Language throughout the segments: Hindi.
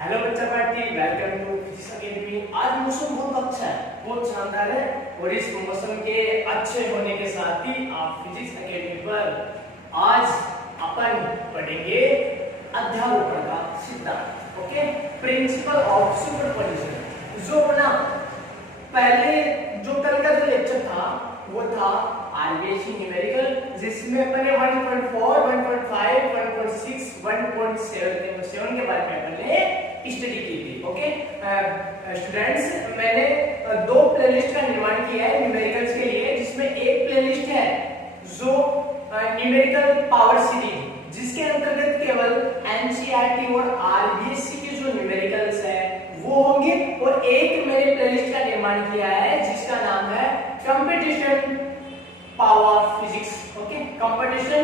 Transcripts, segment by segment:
हेलो बच्चा party, welcome to physics academy. आज मौसम बहुत अच्छा है, बहुत शानदार है और इस मौसम के अच्छे होने के साथ ही आप फिजिक्स अकेडमी पर आज अपन पढ़ेंगे अध्यारोपण का सिद्धांत। Okay, principle of superposition. जो ना पहले जो कल का जो लेक्चर था वो था आरबीएससी न्यूमेरिकल, जिसमें अपने 1.4, 1.5, 1.6, 1.7 के बारे में अपने स्टडी की थी। ओके स्टूडेंट्स, मैंने दो प्लेलिस्ट का निर्माण किया है न्यूमेरिकल्स के लिए, जिसमें एक प्लेलिस्ट है जो न्यूमेरिकल पावर सीरीज, जिसके अंतर्गत केवल एनसीईआरटी और आरबीएससी के जो न्यूमेरिकल्स है वो होंगे, और एक मैंने प्लेलिस्ट का निर्माण किया है जिसका नाम है competition power physics. Okay, competition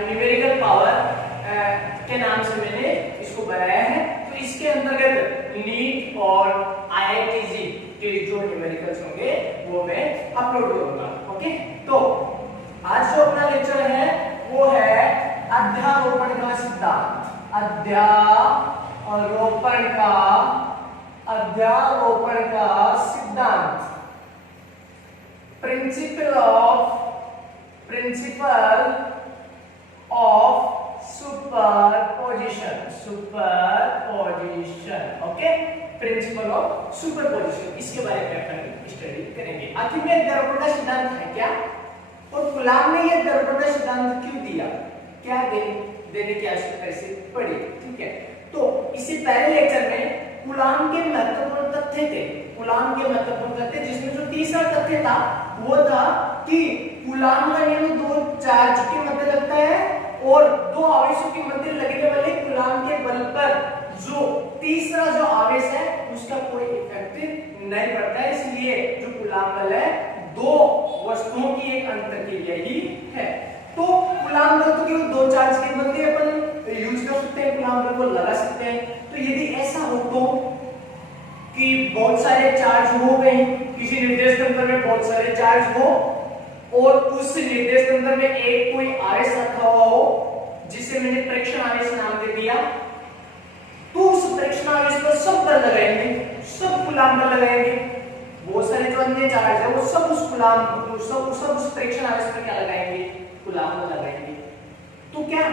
numerical power के नाम से मैंने इसको बनाया है। तो इसके अंतर्गत नीट और आईआईटीजी के जो न्यूमेरिकल्स होंगे वो मैं अपलोड करूंगा। ओके, तो आज जो अपना लेक्चर है वो है अध्यारोपण का सिद्धांत। अध्यारोपण का सिद्धांत, principle of superposition. Okay, principle of superposition, इसके बारे में अपन स्टडी करेंगे। आखिर में अध्यारोपण का सिद्धांत है क्या, और कूलाम ने यह अध्यारोपण का सिद्धांत क्यों दिया, क्या देने की आवश्यकता इसे पड़ी। ठीक है, तो इससे पहले लेक्चर में कूलाम के महत्वपूर्ण तथ्य थे, जिसमें जो तीसरा तथ्य था वो था कि कूलाम का नियम दो चार्ज के मध्य लगता है और दो आवेशों के मध्य लगने वाले कूलाम के बल पर जो तीसरा जो आवेश है उसका कोई इफेक्ट नहीं पड़ता है। इसलिए जो कूलाम बल है दो वस्तुओं की एक अंतरक्रिया ही है। तो कूलाम बल तो केवल दो चार्ज के मध्य अपन यूज कर सकते हैं, कूलाम बल को लगा सकते हैं। तो यदि ऐसा हो तो कि बहुत सारे चार्ज हो गए, किसी निर्देश तंत्र में बहुत सारे चार्ज हो और उस निर्देश तंत्र में एक कोई आवेश रखा हुआ हो जिसे मैंने प्रेक्षण आवेश नाम दे दिया, तो उस प्रेक्षण आवेश पर सब बल लगाएंगे, सब कूलाम बल लगाएंगे। बहुत सारे जो अन्य चार्ज है वो सब उस प्रेक्षण आवेश पर क्या लगाएंगे, कूलाम बल लगाएंगे। तो क्या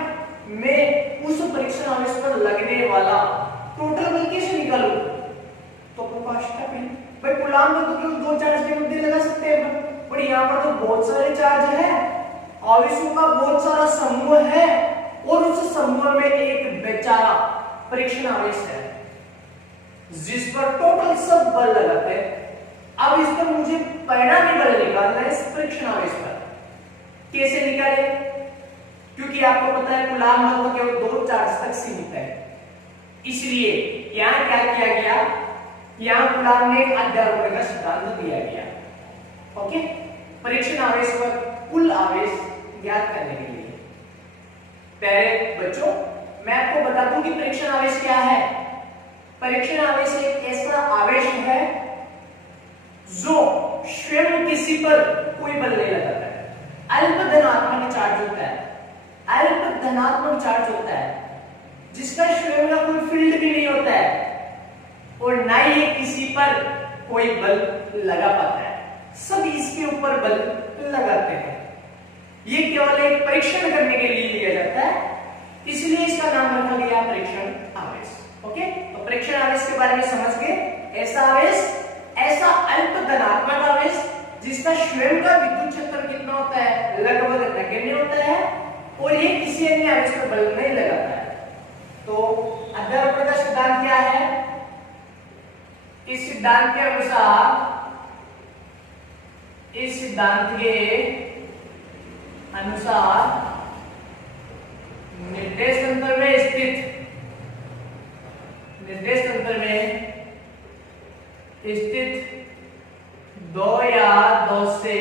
मैं उस प्रेक्षण आवेश पर लगने वाला टोटल बल कैसे निकालूं, तो भाई कूलाम बल तो केवल दो चार्ज के मध्य लगा सकते हैं, पर यहाँ पर तो बहुत सारे चार्ज है, आवेशों का बहुत सारा समूह है और उस समूह में एक बेचारा परीक्षण आवेश है जिस पर टोटल सब बल लगाते हैं। अब इस पर मुझे परिणामी बल निकालना है इस परीक्षण आवेश पर। कैसे निकाले, क्योंकि आपको पता है कूलाम बल तो केवल दो चार्ज तक सीमित है, इसलिए यहां क्या किया गया, यहां कूलाम ने एक अध्यारोपण का सिद्धांत दिया गया। ओके, परीक्षण आवेश पर कुल आवेश ज्ञात करने के लिए। पहले बच्चों मैं आपको बता दूं कि परीक्षण आवेश क्या है। परीक्षण आवेश एक ऐसा आवेश है जो स्वयं किसी पर कोई बल नहीं लगाता है, अल्प धनात्मक चार्ज होता है जिसका स्वयं का कोई फील्ड भी नहीं होता है और ना ही किसी पर कोई बल लगा पाता है, सब इसके ऊपर बल लगाते हैं। ये केवल एक परीक्षण करने के लिए लिया जाता है, इसलिए इसका नाम रखा गया परीक्षण आवेश। ओके, तो परीक्षण आवेश के बारे में समझ गए। ऐसा आवेश, ऐसा अल्प धनात्मक आवेश जिसका स्वयं का विद्युत क्षेत्र कितना होता है, लगभग नगण्य होता है और ये किसी अन्य आवेश पर बल नहीं लगाता है। तो अध्यारोपण का सिद्धांत क्या है, इस सिद्धांत के अनुसार निर्देश तंत्र में स्थित दो या दो से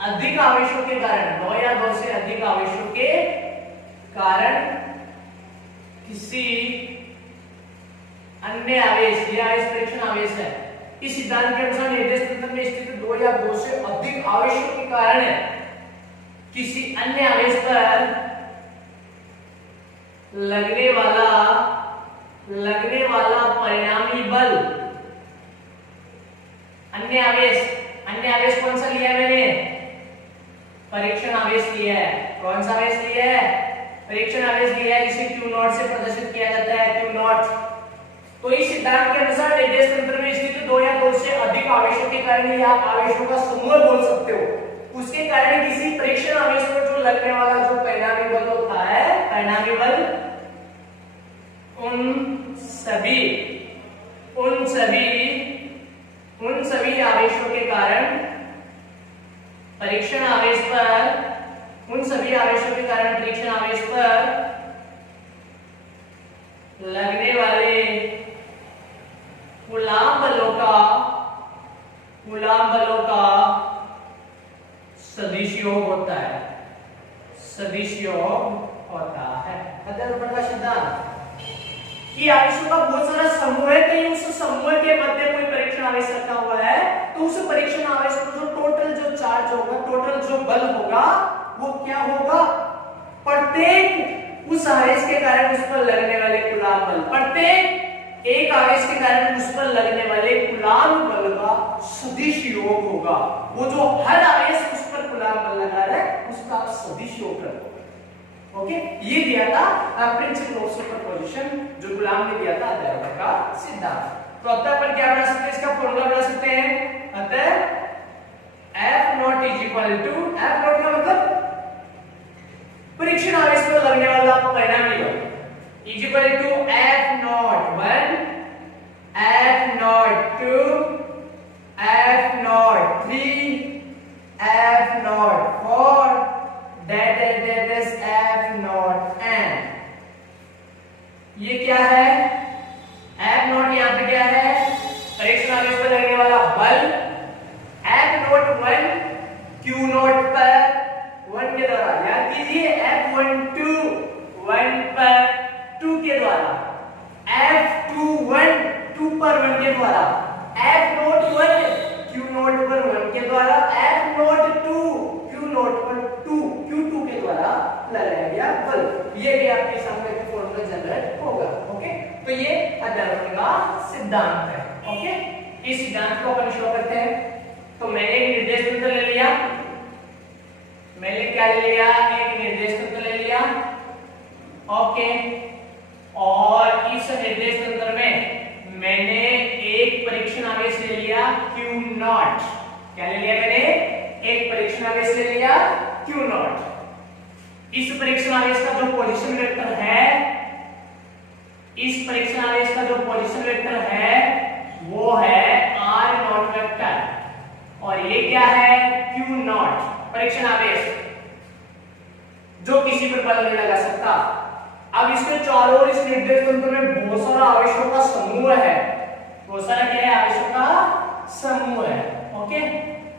अधिक आवेशों के कारण किसी अन्य आवेश, यह आवेश परीक्षण आवेश है, इस सिद्धांत के अनुसार निर्देश तंत्र में स्थित दो या दो से अधिक आवेशों के कारण किसी अन्य आवेश पर लगने वाला परिणामी बल। अन्य आवेश कौन सा लिया है मैंने? परीक्षण आवेश लिया है। कौन सा आवेश लिया है? परीक्षण आवेश लिया है, जिसे Q नॉट से प्रदर्शित किया जाता है, Q नॉट। तो इस सिद्धांत के अनुसार निर्देश तंत्र में स्थित दो या दो से अधिक आवेशों के कारण या आवेशों का समूह बोल सकते हो, उसके कारण किसी परीक्षण आवेश पर जो लगने वाला जो परिणामी बल होता है, परिणामी बल उन सभी आवेशों के कारण परीक्षण आवेश पर, उन सभी आवेशों के कारण परीक्षण आवेश पर लगने वाले कूलाम बलों का सदिश योग होता है, सदिश योग होता है। अध्यारोपण का सिद्धांत कि आवेशों का बहुत सारा समूह है, कहीं उस समूह के मध्य कोई परीक्षण आवेश रखा हुआ है, तो उस परीक्षण आवेश पर जो टोटल जो चार्ज होगा, टोटल जो बल होगा, वो क्या होगा? प्रत्येक उस आवेश के कारण उस पर लगने वाले कूलाम बल, प्रत्येक एक आवेश के कारण उस पर लगने वाले कूलाम बल का सदिश योग होगा। वो जो हर आवेश उस पर कूलाम बल लगा रहा है, उसका आप सदिश योग कर दो। ओके, ये दिया था प्रिंसिपल ऑफ सुपरपोजिशन, जो गुलाम ने दिया था अध्यारोपण का सिद्धांत। तो अब तक पर क्या बना सकते हैं? इसका फॉर्मूला बना सकते हैं। अतः F naught is equal to, F naught का मतलब परीक्षण आवेश पर लगने वाला परिणामी बल, is equal to F naught 1, F naught 2, F naught 3, F naught 4, that is F naught n। ये क्या है? F नॉट यहाँ पे क्या है? परीक्षण आवेश पर लगने वाला बल। F नॉट 1 Q नॉट पर 1 के द्वारा, याद कीजिए F12 1 पर 2 के द्वारा, F21 2 पर 1 के द्वारा, F नॉट 1 Q नॉट पर 1 के द्वारा, F नॉट 2 Q नॉट पर 2 Q2 के द्वारा लगाया गया बल। ये भी आपके सामने एक फॉर्मूला जनरेट होगा। ओके, तो ये अध्यारोपण का सिद्धांत है। ओके, इस सिद्धांत को अपन शो करते हैं। तो मैंने एक निर्देश तंत्र ले लिया, मैंने क्या ले लिया? एक निर्देश तंत्र ले लिया। ओके, और इस निर्देश तंत्र में मैंने एक परीक्षण आवेश ले लिया Q नॉट। क्या ले लिया मैंने? एक परीक्षण आवेश ले लिया Q नॉट। इस परीक्षण आवेश का जो पोजीशन वेक्टर है, इस परीक्षण आवेश का जो पोजीशन वेक्टर है वो है R नॉट वेक्टर, और ये क्या है? Q नॉट, परीक्षण आवेश जो किसी पर बल नहीं लगा सकता। अब इसके चारों ओर इस निर्देश तंत्र में बहुत सारा आवेशों का समूह है, बहुत सारा क्या है? आवेशों का समूह है। ओके,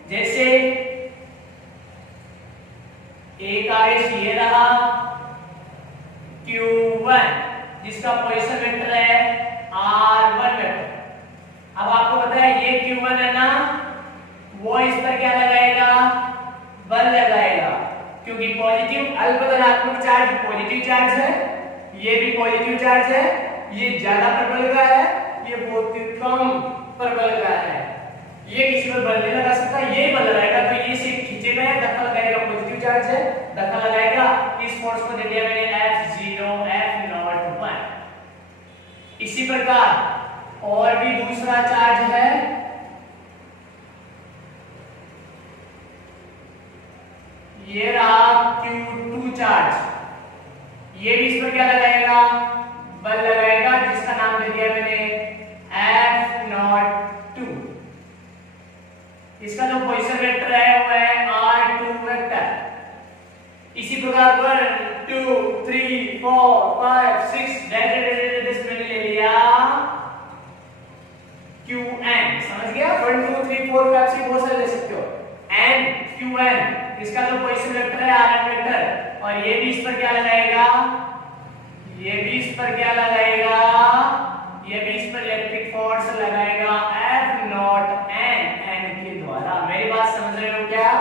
जैसे एक आवेश ये रहा Q1, जिसका पोजीशन वेक्टर है R1 वेक्टर। अब आपको पता है ये Q1 है ना, वो इस पर क्या लगाएगा? बल लगाएगा, क्योंकि पॉजिटिव अल्पधनात्मक चार्ज पॉजिटिव चार्ज है, ये भी पॉजिटिव चार्ज है, ये ज्यादा प्रबल का है, ये बहुत ही कम प्रबल का है। ये किसी पर बल नहीं लगा सकता, ये बल लगाएगा, तो ये से खींचेगा या धक्का लगाएगा, पॉजिटिव चार्ज है, धक्का लगाएगा। इस फोर्स को दे दिया मैंने F0 F नॉट 1। इसी प्रकार और भी दूसरा चार्ज है, ये रहा Q2 चार्ज, ये भी इस पर क्या लगाएगा? बल लगाएगा, जिसका नाम दे दिया मैंने F नॉट 2। इसका जो पोजीशन वेक्टर है वो है R2 वेक्टर। इसी प्रकार 1 2 3 4 5 6 मैंने ले लिया Qn। समझ गया? 1 2 3 4 5 6 बहुत सारे ले सकते हो। n Qn, इसका जो पोजीशन वेक्टर है Rn वेक्टर, और ये भी इस पर क्या लगाएगा? ये भी इस पर क्या लगाएगा? ये भी इस पर इलेक्ट्रिक फोर्स लगाएगा F नॉट n, n के द्वारा। मेरी बात समझ रहे हो क्या?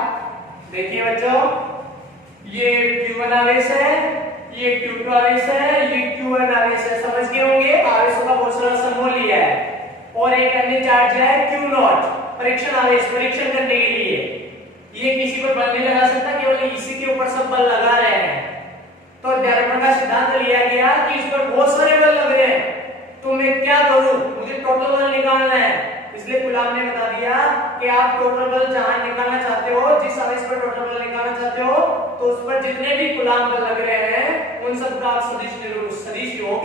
देखिए बच्चों, ये Q1 आवेश है, ये Q2 आवेश है, ये चार्ज है Q नॉट, परीक्षण आवेश, परीक्षण करने के लिए। ये किसी पर बल नहीं लगा सकता, केवल इसी के ऊपर सब बल लगा रहे हैं। तो अध्यारोपण का सिद्धांत लिया गया कि इस पर बहुत सारे बल लग रहे हैं, तो मैं क्या करूं, मुझे टोटल बल निकालना है। इसलिए कूलाम ने बता दिया कि आप टोटल बल जहां निकालना चाहते हो, जिस आवेश पर टोटल बल निकालना चाहते हो, तो उस पर जितने भी कूलाम बल लग रहे हैं उन सब का आप सदिश योग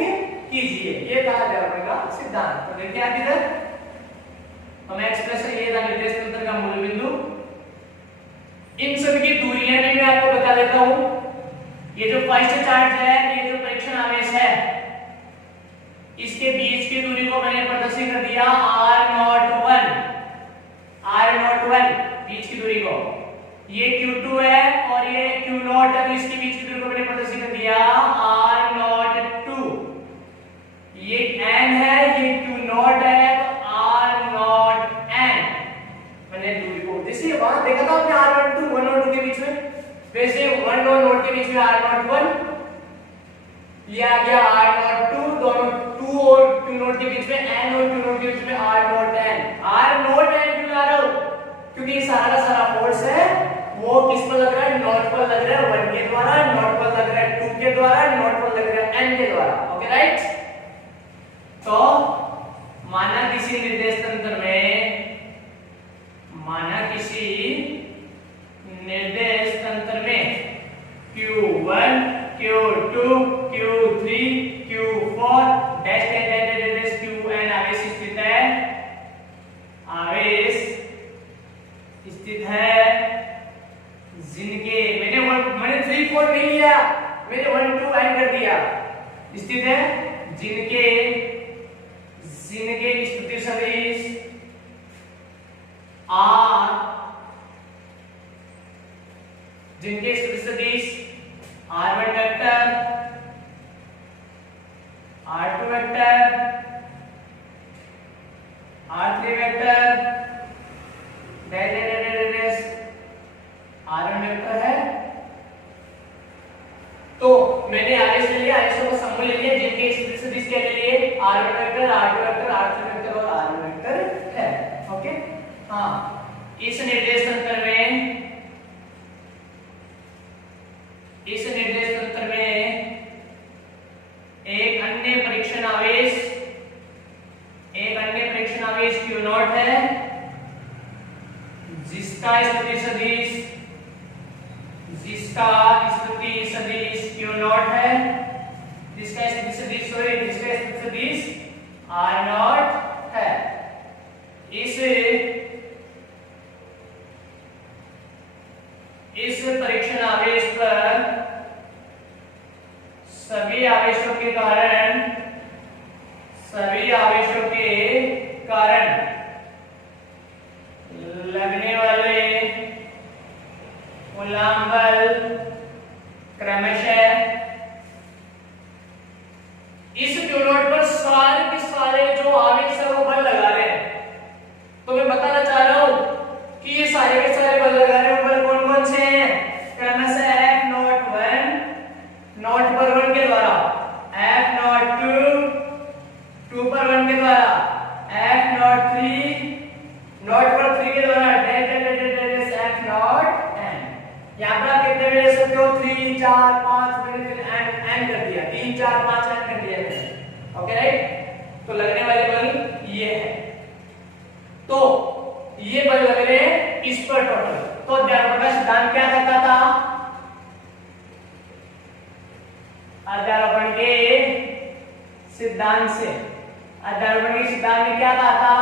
कीजिए। ये कहा अध्यारोपण का सिद्धांत। तो देखिए आप इधर हमें एक्सप्रेशन ये था निर्देश तंत्र का मूल बिंदु। इन सभी की दूरियां भी मैं आपको बता देता हूं। ये जो फर्स्ट चार्ज है, ये जो परीक्षण आवेश है, इसके बीच की दूरी को मैंने प्रदर्शित कर दिया r01, बीच की दूरी को। ये Q2 है और ये Q0 है, तो इसके बीच की दूरी को मैंने प्रदर्शित कर दिया r02। ये n है, ये Q0 है, तो r0n मैंने दूरी को, जैसे वहां देखा था आपने r12 1 और 2 के बीच में, वैसे 1 और नोट के बीच में r01 लिया गया, r02 दोनों 2 और Q नोट के बीच में, n और Q नोट के बीच में r0n क्यों ला रहा हूं, क्योंकि ये सारा का सारा फोर्स है वो किस पर लग रहा है, नोट पर लग रहा है 1 के द्वारा, नोट पर लग रहा है 2 के द्वारा, नोट पर लग रहा है n के द्वारा। Okay right. तो माना किसी निर्देश तंत्र में, Q1 Q2 Q3 Q4 dash dash dash dash Qn आवेश स्थित है, आवेश स्थित है जिनके मैंने 3 4 नहीं लिया, मैंने 1 2 ऐड कर दिया, स्थित है जिनके स्थिति सदिश R, जिनके स्थिति सदिश R1 vector, R2 vector, R3 vector, dash R1 vector है। तो मैंने आवेश ले लिया, आवेशों का समूह ले लिया जिनके स्थिति सदिश क्या ले लिए, R1 vector, R2 vector, R3 vector और R1 वेक्टर है। ओके हाँ, इस निर्देश तंत्र में एक अन्य परीक्षण आवेश Q0 है, जिसका स्थिति सदिश Q0 है, जिसका स्थिति सदिश R0 है। इस परीक्षण आवेश पर सभी आवेशों के कारण लगने वाले कूलाम बल क्रमशः इस Q0 पर सारे के सारे जो आवेश है वो बल लगा रहे हैं। तो मैं बताना चाह रहा हूं कि ये सारे के सारे बल लगा रहे हैं, बल कौन कौन से हैं, क्रमशः F01 नॉट पर 1 के द्वारा, F02 2 पर 1 के द्वारा, F03 नॉट पर 3 के द्वारा, डैश F0n। यहां पर आप कितने ले सकते हो, 3 4 5 मैंने फिर n कर दिया, 3 4 5 n कर दिया मैंने। Okay right. तो लगने वाले बल ये है, तो ये बल लग रहे हैं इस पर टोटल। तो अध्यारोपण का सिद्धांत क्या कहता था, अध्यारोपण के सिद्धांत में क्या कहा था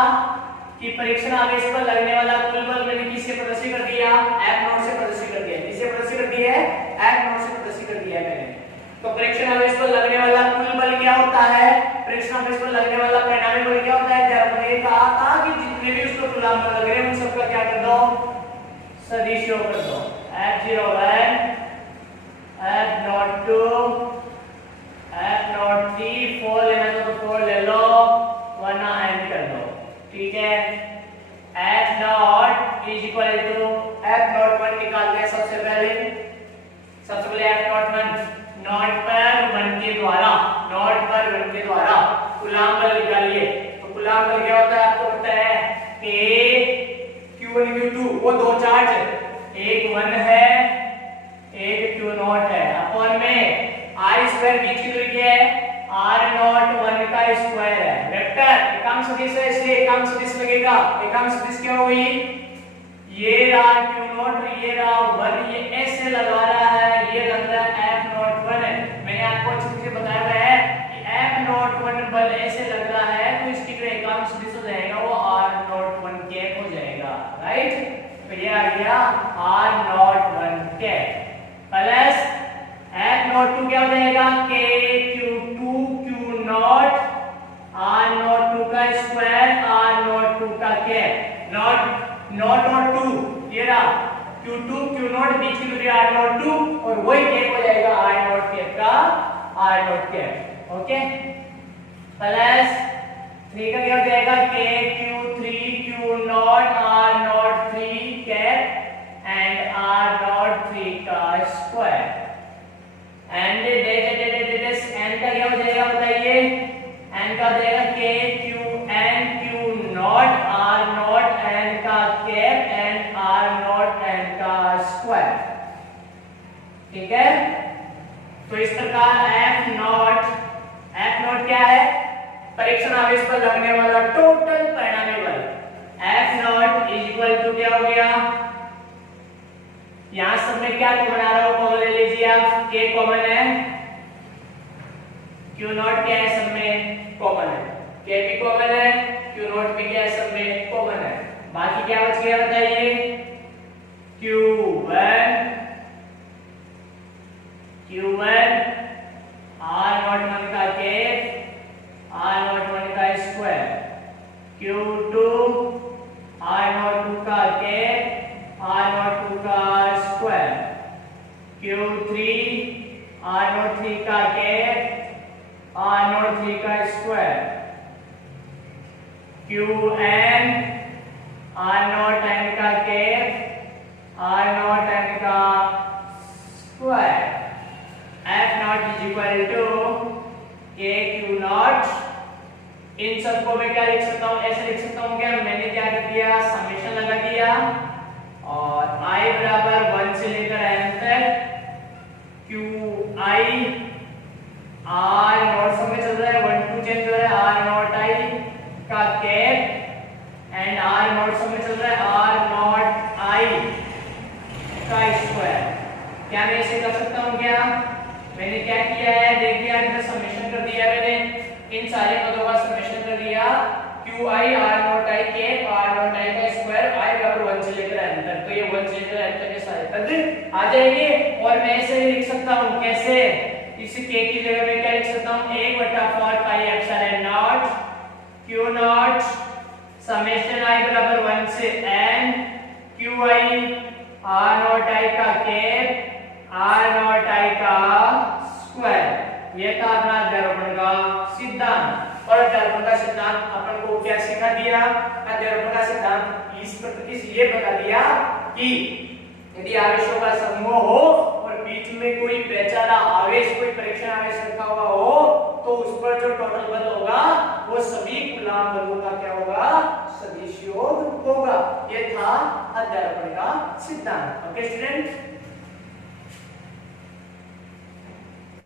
कि परीक्षण आवेश पर लगने वाला कुल बल मैंने किससे प्रदर्शित कर दिया, F0 से प्रदर्शित कर दिया। किससे प्रदर्शित कर दिया है, F0 से प्रदर्शित कर दिया है मैंने। तो परीक्षण आवेश पर लगने वाला कुल बल क्या होता है, परीक्षण आवेश पर लगने वाला परिणामी बल क्या होता है, अध्यारोपण ने कहा था कि जितने भी उसको कूलाम बल लग रहे हैं उन सबका क्या कर दो, सदिश योग कर दो। F01 F02 F03 4 लेना तो 4 ले लो, वरना n कर दो। ठीक है, F0 is equal to F01 निकालते हैं सबसे पहले F01 नॉट पर 1 के द्वारा कूलाम बल निकालिए। तो कूलाम बल क्या होता है, आपको पता है Q1 Q2 वो दो चार्ज, एक 1 है एक Q0 है, अपॉन में R स्क्वायर बीच की दूरी क्या है, R0 1 का स्क्वायर है, वेक्टर एकांक सदिश है इसलिए एकांक सदिश लगेगा। एकांक सदिश क्या हुई, ये रहा Q0 ये रहा 1, ये ऐसे लगा रहा है, ये लग रहा है F0 1 है। मैंने आपको अच्छे से बताया हुआ है कि F0 1 बल ऐसे लग रहा है तो इसकी जो एकांक सदिश हो जाएगा वो R0 1 कैप हो जाएगा, राइट। तो ये आ गया R0 1 कैप प्लस F0 2 क्या हो जाएगा, K Q2 Q0 R0 2 का स्क्वायर R0 2 का कैप, नॉट और 2 ये रहा Q2 Q0 बीच की दूरी R0 2 और वही कैप हो जाएगा R0 कैप का R0 कैप, ओके। प्लस 3 का क्या हो जाएगा, K Q3 Q0 R0 3 cap and R0 3 का स्क्वायर एंड n का क्या हो जाएगा बताइए, n का हो जाएगा K Q Q0 R0 n का कैप एंड R0 n का स्क्वायर, ठीक है। तो इस प्रकार F0 क्या है, परीक्षण आवेश पर लगने वाला टोटल परिणामी बल, F0 इज इक्वल टू क्या हो गया, यहां सब में क्या कॉमन आ रहा है कॉमन ले लीजिए आप, K कॉमन है, Q0 क्या है सब में कॉमन है, K भी कॉमन है, Q0 भी क्या है सब में कॉमन है, बाकी क्या बच गया बताइए, Q1 R0 1 का कैप R0 1 का स्क्वायर, Q2 R0 2 का कैप R0 2 का स्क्वायर, Q3 R0 3 का कैप R0 3 का स्क्वायर, Qn R0 n का कैप R0 n का square, F0 is equal to K Q0। इन सबको मैं क्या लिख सकता हूँ, ऐसे लिख सकता हूँ क्या, मैंने क्या कर दिया, समेशन लगा दिया और I बराबर 1 से लेकर n तक QI R0 सब में चल रहा है, 1 2 चेंज हो रहा है R0 I का कैप एंड R0 सब में चल रहा है R0 I का स्क्वायर। क्या मैं ऐसे कर सकता हूँ क्या, मैंने क्या किया है देखिए, आपने समेशन कर दिया, मैंने इन सारे पदों का समेशन कर दिया, QI R0 I cap R0 I का स्क्वायर I बराबर 1 से लेकर n तक, तो ये 1 से लेकर n तक के सारे पद आ जाएंगे। और मैं ऐसे भी लिख सकता हूँ कैसे, इस K की जगह में क्या लिख सकता हूँ, 1/4 pi epsilon not Q0 summation I बराबर 1 से n QI R0 I का कैप R0 I का स्क्वायर। ये था अपना अध्यारोपण का सिद्धांत। और अध्यारोपण का सिद्धांत अपन को क्या सिखा दिया, अध्यारोपण का सिद्धांत इस ये बता दिया कि यदि आवेशों का समूह हो और बीच में कोई पेचारा आवेश, कोई परीक्षण आवेश रखा हुआ हो, तो उस पर जो टोटल बल होगा वो सभी कूलाम बलों का क्या होगा, सदिश योग होगा। ये था अध्यारोपण का सिद्धांत। Okay student.